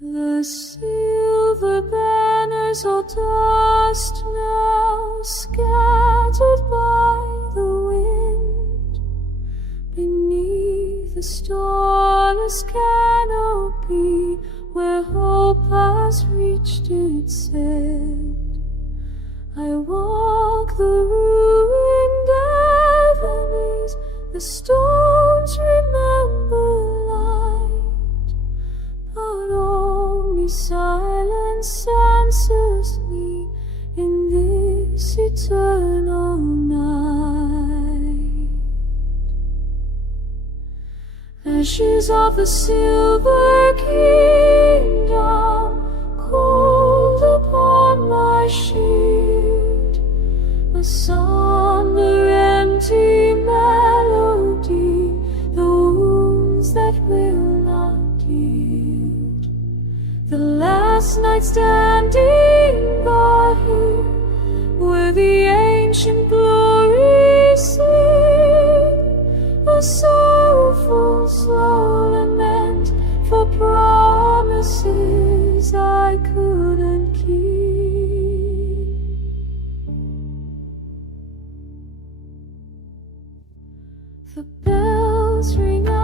The silver banners all dust now, scattered by the wind, beneath the starless canopy where hope has reached its end. I walk the ruined avenues, the stones remember light, but only silence answers me in this eternal night. Ashes of the silver kingdom, cold upon my shield, a somber empty melody, the wounds that will not yield. The last night standing by here, where the ancient glories sing, a sorrowful slow lament for promises I couldn't keep. The bells ring out